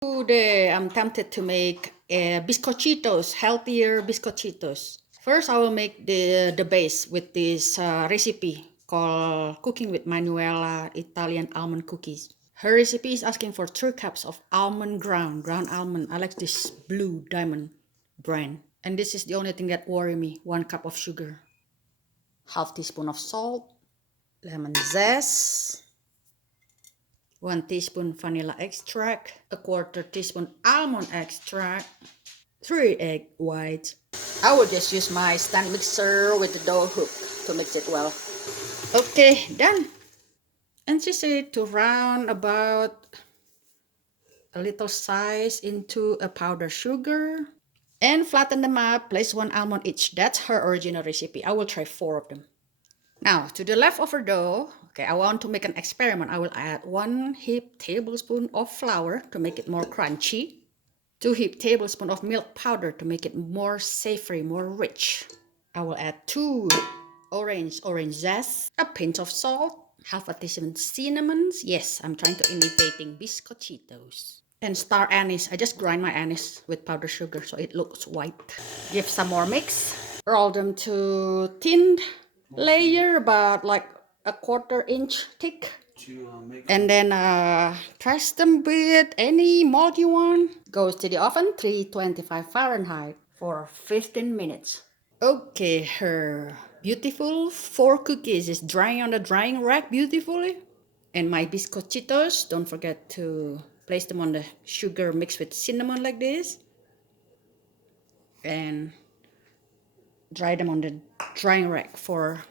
Today I'm tempted to make Biscochitos, healthier Biscochitos. First I will make the base with this recipe called Cooking with Manuela Italian Almond Cookies. Her recipe is asking for 3 cups of almond ground almond. I like this blue diamond brand. And this is the only thing that worry me. 1 cup of sugar, half teaspoon of salt, lemon zest, 1 teaspoon vanilla extract, a 1/4 teaspoon almond extract, 3 egg whites. I will just use my stand mixer with the dough hook to mix it well. Okay, done. And just it to round about a little size into a powdered sugar. And flatten them up, place 1 almond each. That's her original recipe. I will try 4 of them. Now, to the leftover dough, okay, I want to make an experiment. I will add 1 heaped tablespoon of flour to make it more crunchy, 2 heaped tablespoons of milk powder to make it more savory, more rich. I will add 2 orange zest, a pinch of salt, half a teaspoon cinnamon. Yes, I'm trying to imitating Biscochitos. And star anise. I just grind my anise with powdered sugar so it looks white. Give some more mix. Roll them to thin layer about like a 1/4 inch thick. And then press them with any mold you want. Goes to the oven, 325 Fahrenheit for 15 minutes. Okay, her beautiful 4 cookies is drying on the drying rack beautifully. And my Biscochitos, don't forget to place them on the sugar mixed with cinnamon like this. And dry them on the drying rack for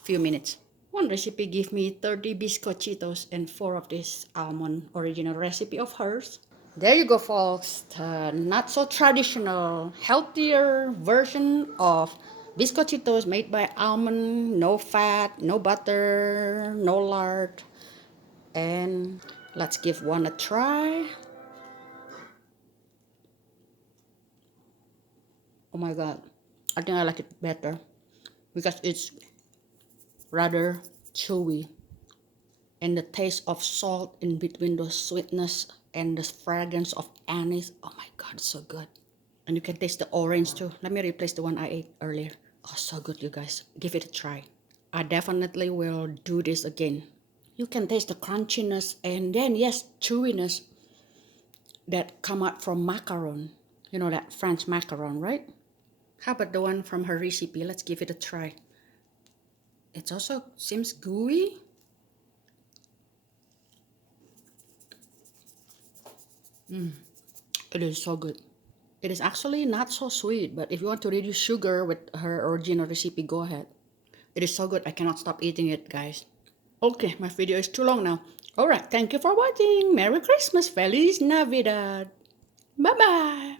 a few minutes. One recipe give me 30 Biscochitos and 4 of this almond original recipe of hers. There you go, folks. The not so traditional, healthier version of Biscochitos made by almond, no fat, no butter, no lard. And let's give one a try. Oh my god, I think I like it better because it's rather chewy. And the taste of salt in between the sweetness and the fragrance of anise. Oh my god, so good. And you can taste the orange too. Let me replace the one I ate earlier. Oh, so good, you guys. Give it a try. I definitely will do this again. You can taste the crunchiness and then, yes, chewiness that come out from macaron. You know that French macaron, right? How about the one from her recipe? Let's give it a try. It also seems gooey. It is so good. It is actually not so sweet, but if you want to reduce sugar with her original recipe, go ahead. It is so good, I cannot stop eating it, guys. Okay, my video is too long now. Alright, thank you for watching. Merry Christmas, Feliz Navidad. Bye-bye.